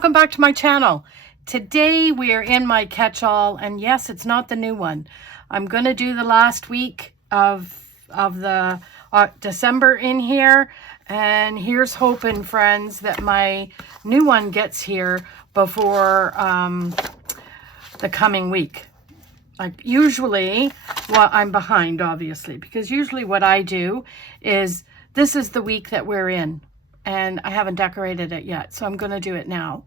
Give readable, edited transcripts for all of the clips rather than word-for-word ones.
welcome back to my channel. Today we are in my catch-all, and yes, it's not the new one. I'm going to do the last week of the December in here, and here's hoping, friends, that my new one gets here before the coming week. Like usually, well, I'm behind, obviously, because usually what I do is this is the week that we're in. And I haven't decorated it yet, so I'm going to do it now.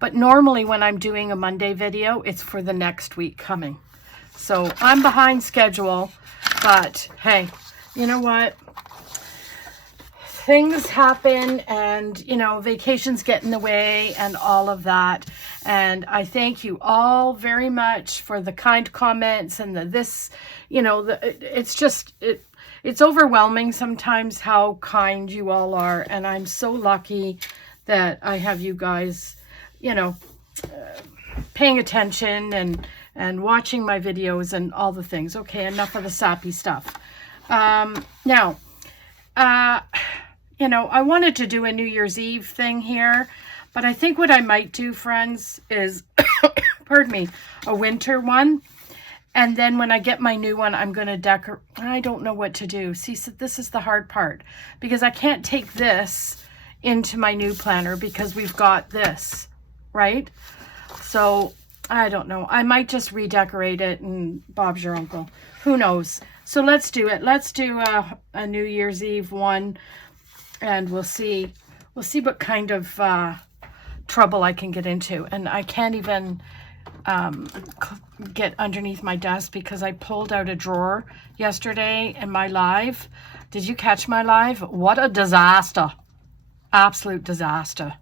But normally when I'm doing a Monday video, it's for the next week coming. So I'm behind schedule, but hey, you know what? Things happen, and, you know, vacations get in the way and all of that. And I thank you all very much for the kind comments and it's overwhelming sometimes how kind you all are, and I'm so lucky that I have you guys, paying attention and watching my videos and all the things. Okay, enough of the sappy stuff. Now, I wanted to do a New Year's Eve thing here, but I think what I might do, friends, is, pardon me, a winter one. And then when I get my new one, I'm going to decorate. I don't know what to do. See, so this is the hard part, because I can't take this into my new planner because we've got this, right? So I don't know. I might just redecorate it and Bob's your uncle. Who knows? So let's do it. Let's do a New Year's Eve one, and we'll see. We'll see what kind of trouble I can get into. And I can't even get underneath my desk because I pulled out a drawer yesterday in my live. Did you catch my live? What a disaster. Absolute disaster,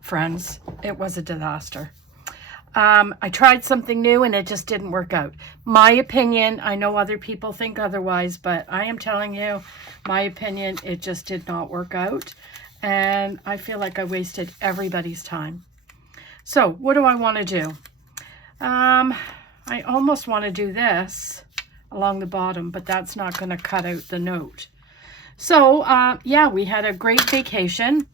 friends. It was a disaster. I tried something new and it just didn't work out. My opinion, I know other people think otherwise, but I am telling you, my opinion, it just did not work out. And I feel like I wasted everybody's time. So what do I want to do? I almost want to do this along the bottom, but that's not going to cut out the note. So, yeah, we had a great vacation.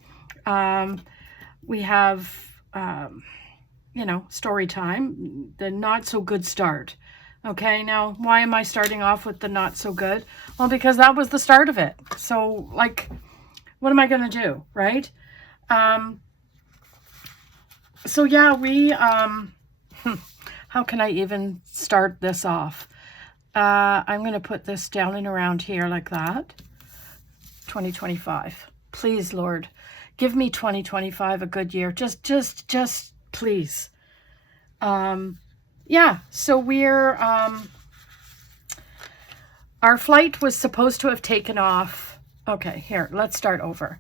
We have, story time, the not so good start. Okay, now, why am I starting off with the not so good? Well, because that was the start of it. So, like, what am I going to do, right? So, yeah, we, how can I even start this off? I'm going to put this down and around here like that. 2025. Please, Lord, give me 2025 a good year. Just please. Yeah, so we're, our flight was supposed to have taken off. Okay, here, let's start over.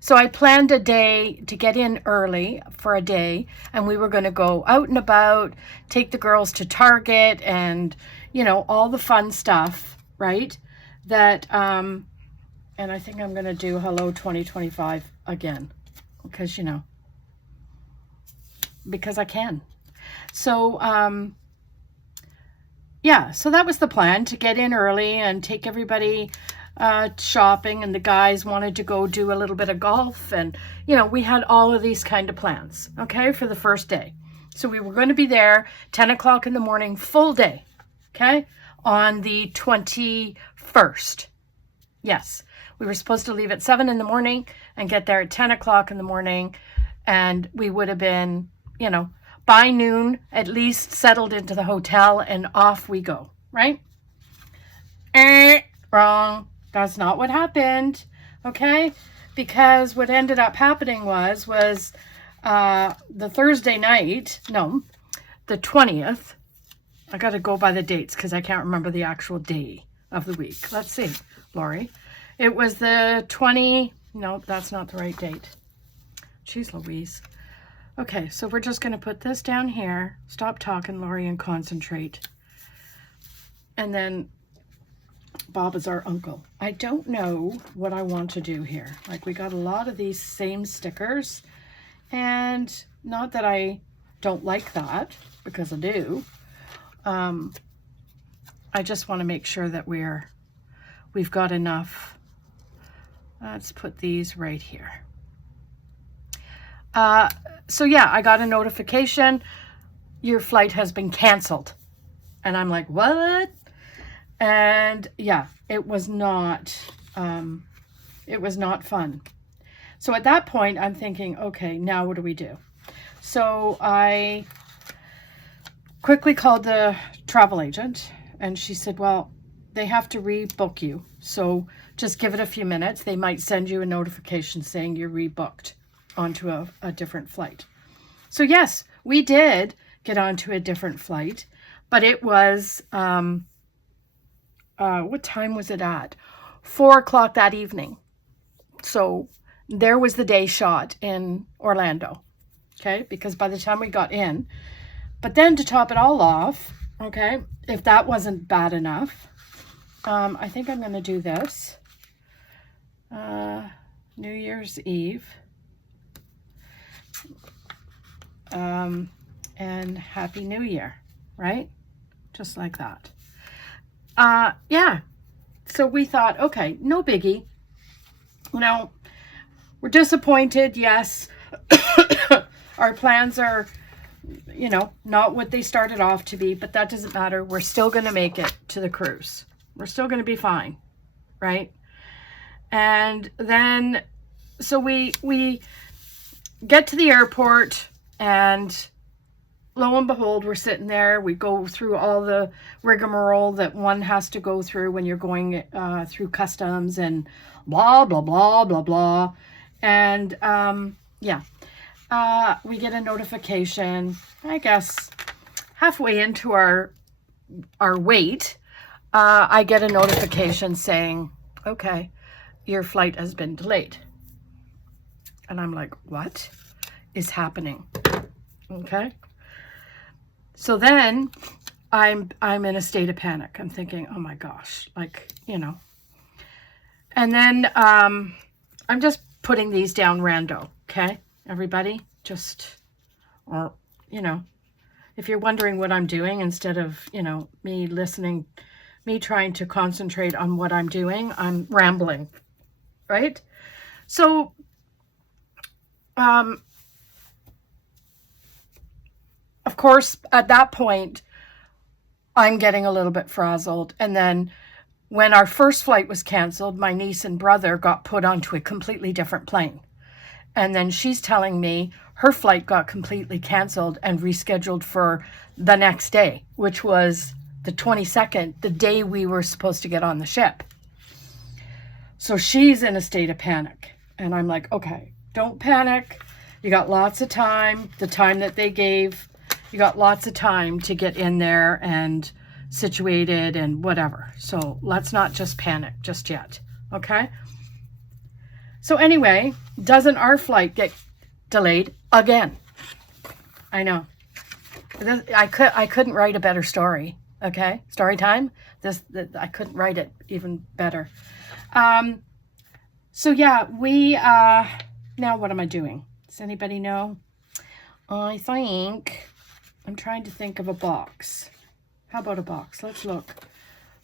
So I planned a day to get in early for a day, and we were going to go out and about, take the girls to Target and, all the fun stuff, right? That, and I think I'm going to do Hello 2025 again, because, because I can. So, yeah, so that was the plan, to get in early and take everybody shopping, and the guys wanted to go do a little bit of golf, and we had all of these kind of plans, okay, for the first day. So we were going to be there 10 o'clock in the morning, full day, okay, on the 21st. Yes, we were supposed to leave at 7 in the morning and get there at 10 o'clock in the morning, and we would have been, by noon at least settled into the hotel, and off we go, right? Wrong. That's not what happened, okay? Because what ended up happening was the Thursday night, no, the 20th. I got to go by the dates because I can't remember the actual day of the week. Let's see, Lori. It was the no, that's not the right date. Jeez Louise. Okay, so we're just going to put this down here. Stop talking, Lori, and concentrate. And then Bob is our uncle. I don't know what I want to do here. Like, we got a lot of these same stickers, and not that I don't like that, because I do. I just want to make sure that we've got enough. Let's put these right here. So yeah, I got a notification, your flight has been canceled. And I'm like, what? And yeah, it was not fun. So at that point, I'm thinking, okay, now what do we do? So I quickly called the travel agent, and she said, well, they have to rebook you. So just give it a few minutes. They might send you a notification saying you're rebooked onto a different flight. So yes, we did get onto a different flight, but it was, what time was it at? 4 o'clock that evening. So there was the day shot in Orlando, okay? Because by the time we got in, but then to top it all off, okay, if that wasn't bad enough, I think I'm going to do this. New Year's Eve. And Happy New Year, right? Just like that. Yeah. So we thought, okay, no biggie. Now, we're disappointed, yes. Our plans are, you know, not what they started off to be, but that doesn't matter. We're still going to make it to the cruise. We're still going to be fine, right? And then, so we get to the airport, and lo and behold, we're sitting there. We go through all the rigmarole that one has to go through when you're going through customs and blah, blah, blah, blah, blah. And yeah, we get a notification, I guess, halfway into our wait. I get a notification saying, okay, your flight has been delayed. And I'm like, what is happening? Okay. So then I'm in a state of panic. I'm thinking, oh my gosh, like, you know. And then I'm just putting these down rando, okay? Everybody, just, or, you know, if you're wondering what I'm doing, instead of, you know, me trying to concentrate on what I'm doing, I'm rambling, right? So, of course, at that point, I'm getting a little bit frazzled. And then when our first flight was canceled, my niece and brother got put onto a completely different plane. And then she's telling me her flight got completely canceled and rescheduled for the next day, which was the 22nd, the day we were supposed to get on the ship. So she's in a state of panic. And I'm like, okay, don't panic. You got lots of time, the time that they gave. You got lots of time to get in there and situated and whatever. So let's not just panic just yet. Okay? So anyway, doesn't our flight get delayed again? I know. I couldn't write a better story. Okay? Story time. I couldn't write it even better. So yeah, now what am I doing? Does anybody know? I think I'm trying to think of a box. How about a box? Let's look.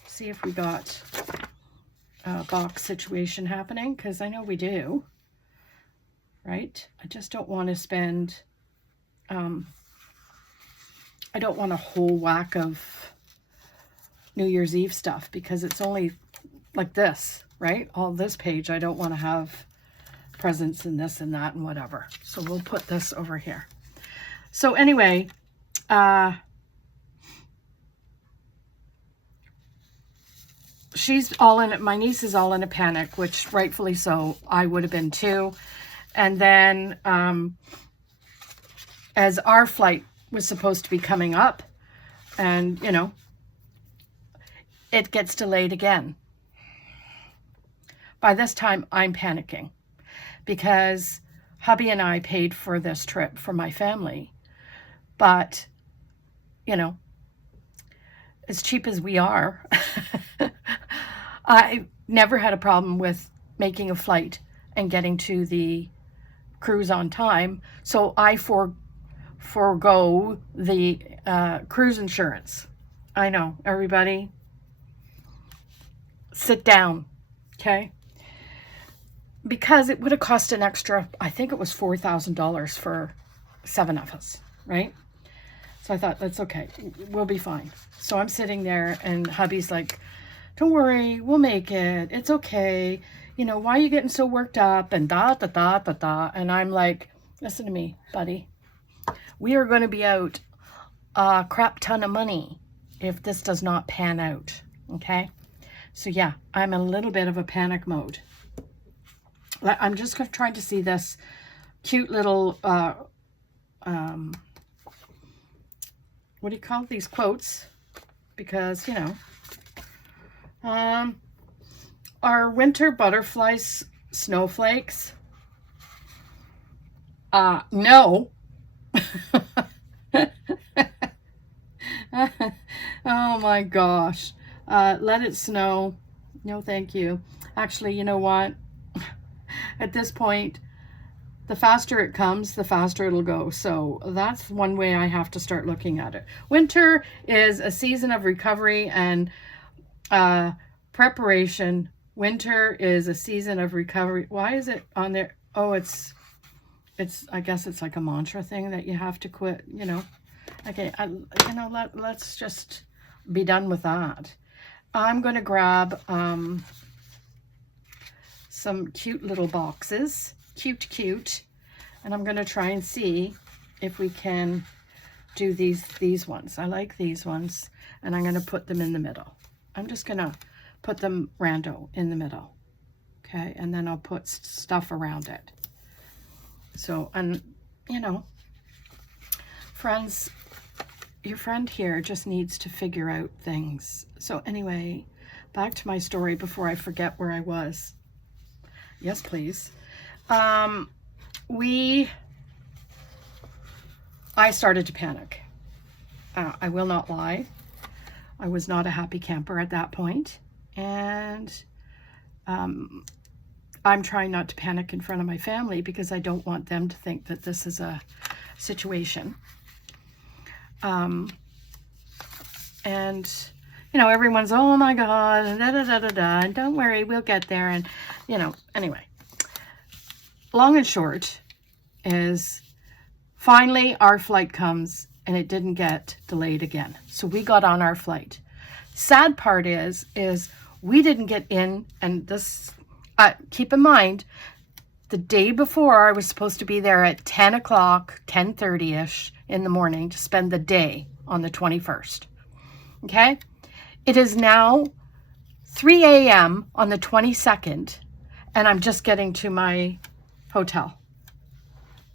See if we got a box situation happening, because I know we do. Right? I just don't want to spend, I don't want a whole whack of New Year's Eve stuff, because it's only like this, right? All this page, I don't want to have presents and this and that and whatever. So we'll put this over here. So anyway, she's all in it. My niece is all in a panic, which rightfully so. I would have been too. And then, as our flight was supposed to be coming up, and, you know, it gets delayed again. By this time, I'm panicking, because hubby and I paid for this trip for my family. But, you know, as cheap as we are, I never had a problem with making a flight and getting to the cruise on time. So I forego the cruise insurance. I know, everybody, sit down, okay? because it would have cost an extra, I think it was $4,000 for 7 of us, right? So I thought, that's okay. We'll be fine. So I'm sitting there and hubby's like, don't worry, we'll make it. It's okay. You know, why are you getting so worked up? And da, da, da, da, da. And I'm like, listen to me, buddy. We are going to be out a crap ton of money if this does not pan out. Okay? So yeah, I'm in a little bit of a panic mode. I'm just trying to see this cute little, what do you call these quotes? Because, you know, are winter butterflies snowflakes? No. Oh my gosh. Let it snow. No, thank you. Actually, you know what? At this point, the faster it comes, the faster it'll go. So that's one way I have to start looking at it. Winter is a season of recovery and preparation. Winter is a season of recovery. Why is it on there? Oh, it's I guess it's like a mantra thing that you have to quit, you know. Okay, you know, let's just be done with that. I'm going to grab some cute little boxes. Cute. And I'm going to try and see if we can do these ones. I like these ones. And I'm going to put them in the middle. I'm just going to put them rando in the middle. Okay, and then I'll put stuff around it. So, and, you know, friends, your friend here just needs to figure out things. So anyway, back to my story before I forget where I was. Yes, please. I started to panic. I will not lie. I was not a happy camper at that point. And I'm trying not to panic in front of my family because I don't want them to think that this is a situation. And, you know, everyone's, oh my God, and da-da-da-da-da, and don't worry, we'll get there. And, you know, anyway, long and short is finally our flight comes and it didn't get delayed again. So we got on our flight. Sad part is we didn't get in, and this, keep in mind, the day before I was supposed to be there at 10 o'clock, 10:30-ish in the morning to spend the day on the 21st. Okay? It is now 3 a.m. on the 22nd, and I'm just getting to my hotel.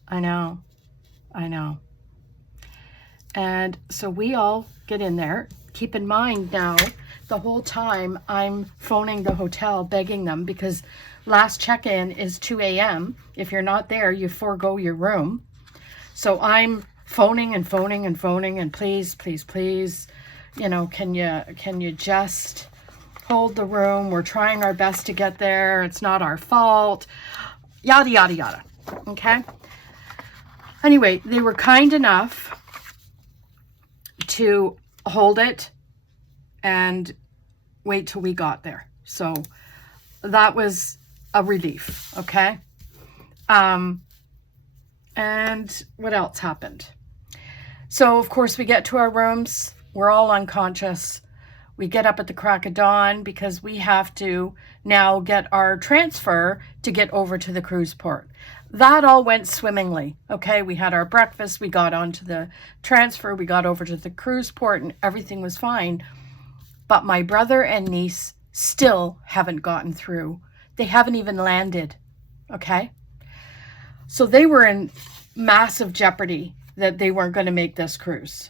I know. And so we all get in there. Keep in mind now, the whole time I'm phoning the hotel, begging them, because last check-in is 2 a.m. If you're not there, you forego your room. So I'm phoning and please, you know, can you just hold the room? We're trying our best to get there. It's not our fault. Yada, yada, yada. Okay? Anyway, they were kind enough to hold it and wait till we got there. So that was a relief, okay? And what else happened? So, of course, we get to our rooms. We're all unconscious. We get up at the crack of dawn because we have to now get our transfer to get over to the cruise port. That all went swimmingly, okay? We had our breakfast, we got onto the transfer, we got over to the cruise port, and everything was fine. But my brother and niece still haven't gotten through. They haven't even landed, okay? So they were in massive jeopardy that they weren't going to make this cruise.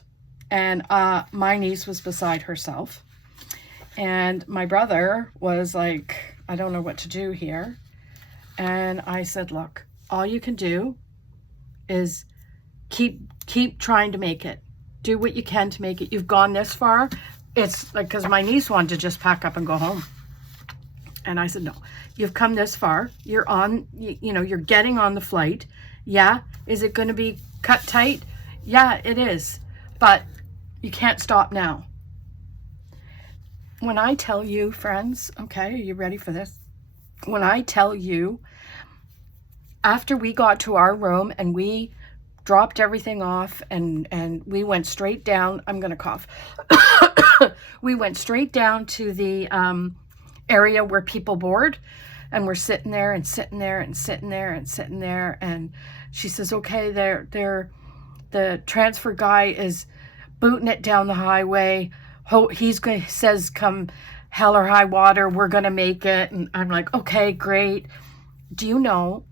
And my niece was beside herself. And my brother was like, I don't know what to do here. And I said, look, all you can do is keep trying to make it. Do what you can to make it. You've gone this far. It's like, because my niece wanted to just pack up and go home. And I said, no, you've come this far. You're on, you know, you're getting on the flight. Yeah. Is it going to be cut tight? Yeah, it is. But you can't stop now. When I tell you, friends, okay, are you ready for this? When I tell you, after we got to our room and we dropped everything off and we went straight down, I'm going to cough. We went straight down to the area where people board, and we're sitting there and sitting there and sitting there and sitting there. And she says, okay, the transfer guy is booting it down the highway. Says come hell or high water, we're going to make it. And I'm like, okay, great. Do you know,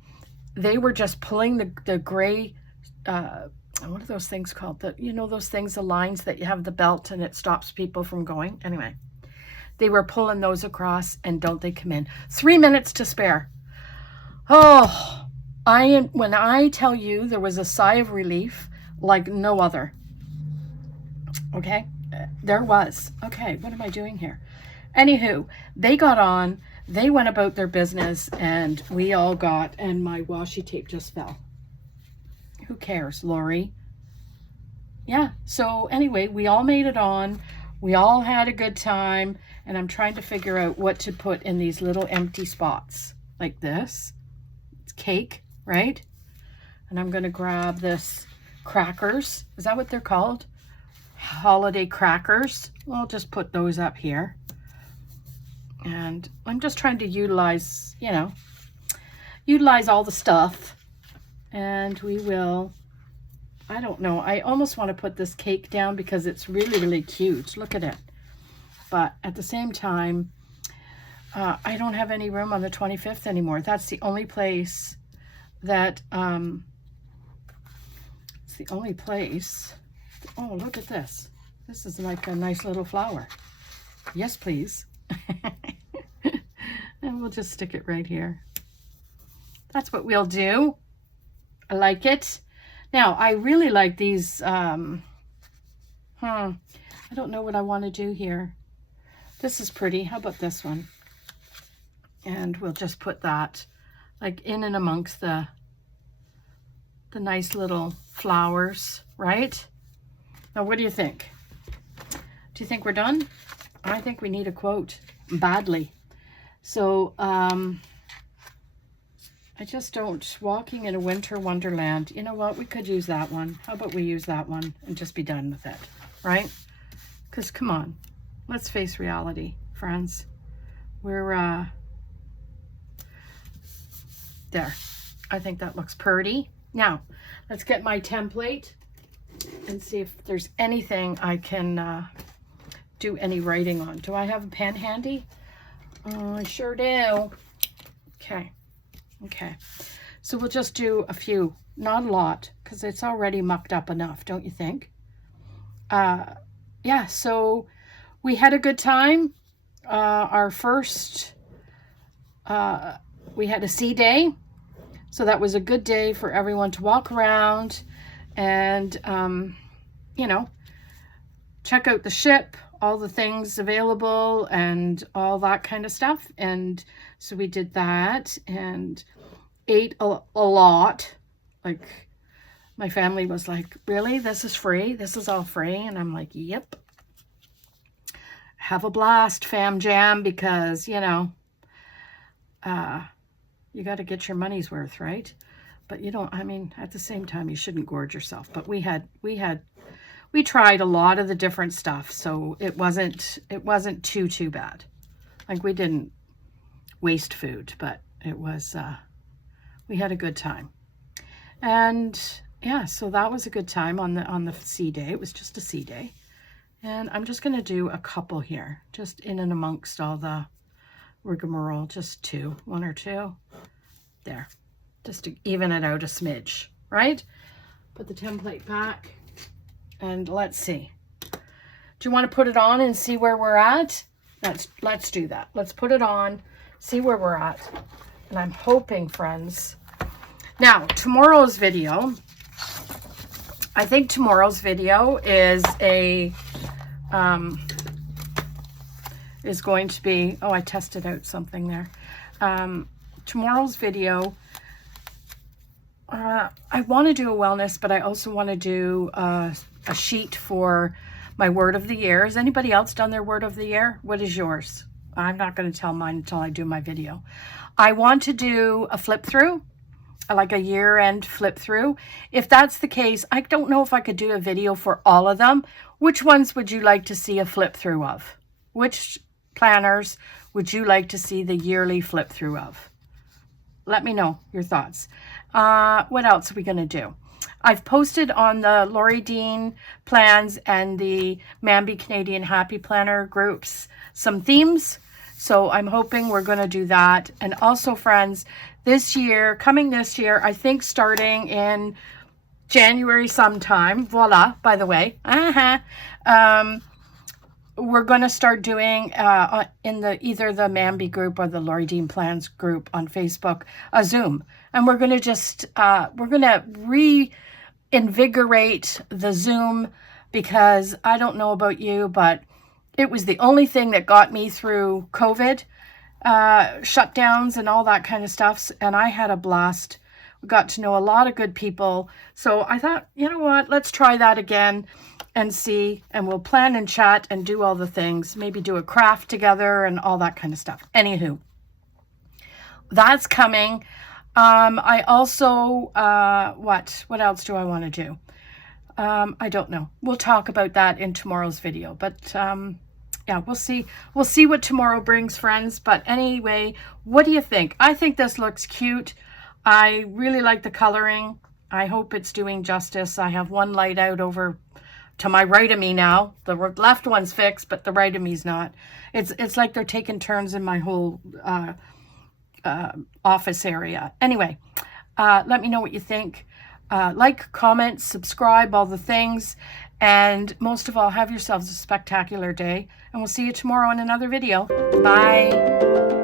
they were just pulling the gray, what are those things called? Those things, the lines that you have the belt and it stops people from going. Anyway, they were pulling those across, and don't they come in. 3 minutes to spare. Oh, when I tell you there was a sigh of relief like no other. Okay, there was. Okay, what am I doing here? Anywho, they got on, they went about their business, and we all got, and my washi tape just fell. Who cares, Lori? Yeah, so anyway, we all made it on. We all had a good time, and I'm trying to figure out what to put in these little empty spots. Like this. It's cake, right? And I'm going to grab this crackers. Is that what they're called? Holiday crackers. I'll just put those up here. And I'm just trying to utilize all the stuff. And we will, I don't know, I almost want to put this cake down because it's really, really cute. Look at it. But at the same time, I don't have any room on the 25th anymore. That's the only place that, it's the only place. Oh, look at this. This is like a nice little flower. Yes, please. And we'll just stick it right here. That's what we'll do. I like it. Now, I really like these, I don't know what I want to do here. This is pretty. How about this one? And we'll just put that like in and amongst the nice little flowers, right? Now, what do you think? Do you think we're done? I think we need a quote badly. So, I just don't, walking in a winter wonderland. You know what? We could use that one. How about we use that one and just be done with it, right? Because come on, let's face reality, friends. We're, there. I think that looks pretty. Now, let's get my template and see if there's anything I can do any writing on. Do I have a pen handy? I sure do. Okay. Okay. So we'll just do a few, not a lot, because it's already mucked up enough, don't you think? Yeah, so we had a good time. Our first, we had a sea day. So that was a good day for everyone to walk around and, you know, check out the ship, all the things available and all that kind of stuff. And so we did that and ate a lot. Like, my family was like, really? This is free? This is all free? And I'm like, yep. Have a blast, fam jam, because, you know, you got to get your money's worth, right? But you don't, I mean, at the same time, you shouldn't gorge yourself. But we tried a lot of the different stuff, so it wasn't too bad. Like, we didn't waste food, but it was, we had a good time. And yeah, so that was a good time on the sea day. It was just a sea day. And I'm just going to do a couple here, just in and amongst all the rigmarole, just one or two. There, just to even it out a smidge, right? Put the template back. And let's see. Do you want to put it on and see where we're at? Let's do that. Let's put it on, see where we're at. And I'm hoping, friends. Now, tomorrow's video, I think tomorrow's video is going to be, oh, I tested out something there. Tomorrow's video, I want to do a wellness, but I also want to do a sheet for my word of the year. Has anybody else done their word of the year? What is yours? I'm not going to tell mine until I do my video. I want to do a flip through, like a year-end flip through. If that's the case, I don't know if I could do a video for all of them. Which ones would you like to see a flip through of? Which planners would you like to see the yearly flip through of? Let me know your thoughts. What else are we going to do? I've posted on the Lori Dean plans and the Mambi Canadian Happy Planner groups some themes. So I'm hoping we're going to do that. And also, friends, this year, I think starting in January sometime, voila, by the way, we're going to start doing in either the Mambi group or the Lori Dean Plans group on Facebook, a Zoom. And we're going to just, we're going to reinvigorate the Zoom, because I don't know about you, but it was the only thing that got me through COVID, shutdowns and all that kind of stuff. And I had a blast. We got to know a lot of good people. So I thought, you know what, let's try that again and see, and we'll plan and chat and do all the things, maybe do a craft together and all that kind of stuff. Anywho, that's coming. I also, what else do I want to do? I don't know. We'll talk about that in tomorrow's video, but, yeah, we'll see what tomorrow brings, friends. But anyway, what do you think? I think this looks cute. I really like the coloring. I hope it's doing justice. I have one light out over to my right of me now. The left one's fixed, but the right of me's not. It's like they're taking turns in my whole office area. Anyway, let me know what you think. Like, comment, subscribe, all the things. And most of all, have yourselves a spectacular day. And we'll see you tomorrow in another video. Bye.